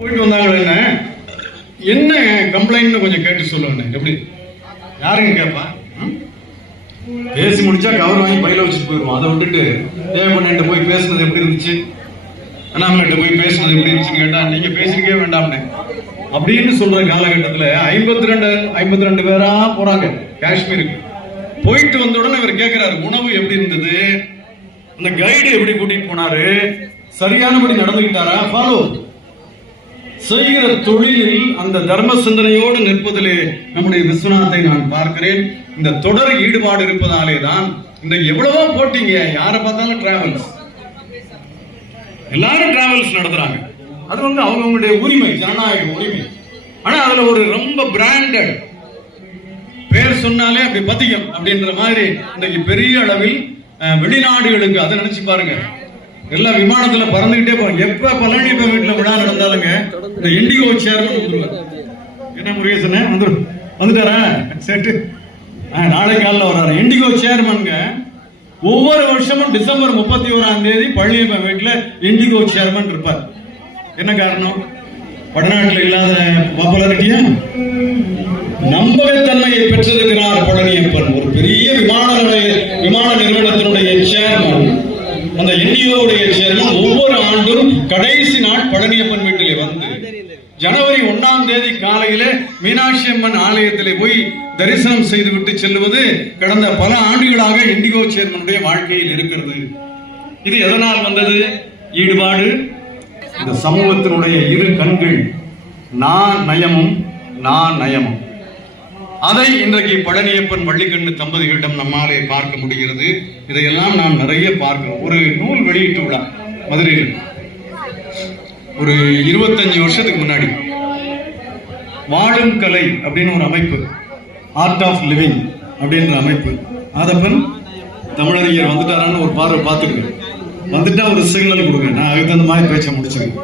போயிட்டு வந்தாங்க. என்ன கம்ப்ளைண்ட் கொஞ்சம் கேட்டு சொல்லுங்க. எப்படி யாருங்க கேட்பா? பேசி முடிச்சா கவர் வாங்கி பையில வச்சுட்டு போயிடுவோம். அதை விட்டுட்டு தேவைப்பண்ணிட்ட போய் பேசுனது எப்படி இருந்துச்சு, அண்ணாமலைகிட்ட போய் பேசுனது எப்படி இருந்துச்சுன்னு கேட்டா நீங்க பேசிருக்கே வேண்டாம்னு அப்படின்னு சொல்ற காலகட்டத்தில் 52 பேரா போறாங்க காஷ்மீருக்கு. போயிட்டு வந்த உடனே இவர் கேட்கிறாரு, உணவு எப்படி இருந்தது, அந்த கைடு எப்படி கூட்டிட்டு போனாரு, சரியானபடி நடந்துகிட்டாரா, ஃபாலோ செய்கிற தொழிலில் அந்த தர்ம சிந்தனையோடு நிற்பதிலே நம்முடைய விஸ்வநாத்தை நான் பார்க்கிறேன். இந்த தொடர் ஈடுபாடு இருப்பதாலே தான் இன்றைக்கு எவ்வளவோ போட்டீங்க. யாரை பார்த்தாலும் டிராவல்ஸ், எல்லாரும் டிராவல்ஸ் நடத்துறாங்க. அது அவங்களுடைய உரிமை, ஜனநாயக உரிமை. ஆனா அதுல ஒரு ரொம்ப பிராண்டட் பேர் சொன்னாலே அப்படி பதிகம் அப்படின்ற மாதிரி இன்றைக்கு பெரிய அளவில் வெளிநாடுகளுக்கு அதை நினைச்சு பாருங்க. எல்லா விமானத்துல பறந்துகிட்டே போவாங்க. எப்ப பழனியப்ப வீட்டுல விழா நடந்தாலுங்க இந்த இண்டிகோ சேர்மன் வந்துருவார். என்ன முருகேசன் வந்துட்டாரா? செட்டு நாளை காலில் வர்றாரு. இண்டிகோ சேர்மன்ங்க ஒவ்வொரு வருஷமும் டிசம்பர் 31 பழனியப்ப வீட்டுல இண்டிகோ சேர்மன் இருப்பார். என்ன காரணம்? வடநாட்டில் இல்லாத பாப்புலாரிட்டியா, நம்பகத்தன்மையை பெற்றிருக்கிறார் பழனியப்பன். ஒரு பெரிய விமான நிறுவனத்தினுடைய சேர்மன், அந்த இந்தியாவுடைய சேர்மன் ஒவ்வொரு ஆண்டும் கடைசி நாள் பழனியப்பன் வீட்டிலே வந்து ஜனவரி 1 காலையில மீனாட்சி அம்மன் ஆலயத்திலே போய் தரிசனம் செய்துவிட்டு செல்லுவது கடந்த பல ஆண்டுகளாக இண்டிகோ சேர்மனுடைய வாழ்க்கையில் இருக்கிறது. இது எதனால் வந்தது? ஈடுபாடு. இந்த சமூகத்தினுடைய இரு கண்கள், நான் நயமும் நான் நயமும். அதை இன்றைக்கு பழனியப்பன் வள்ளிக்கண்ணு தம்பதிகளிடம் நம்மாலே பார்க்க முடிகிறது. இதையெல்லாம் நாம் நிறைய பார்க்கிறோம். ஒரு நூல் வெளியிட்டு விழா மதுரையில் ஒரு 25 வருஷத்துக்கு முன்னாடி வாழும் கலை அப்படின்னு ஒரு அமைப்பு, ஆர்ட் ஆஃப் லிவிங் அப்படின்ற அமைப்பு. அதப்பன் தமிழறிஞர் வந்துட்டாரான்னு ஒரு பார்வை பார்த்துருக்கு. வந்துட்டா ஒரு சிக்னல் கொடுங்க, நான் அதுக்கு தகுந்த மாதிரி பேச்ச முடிச்சிருக்கேன்.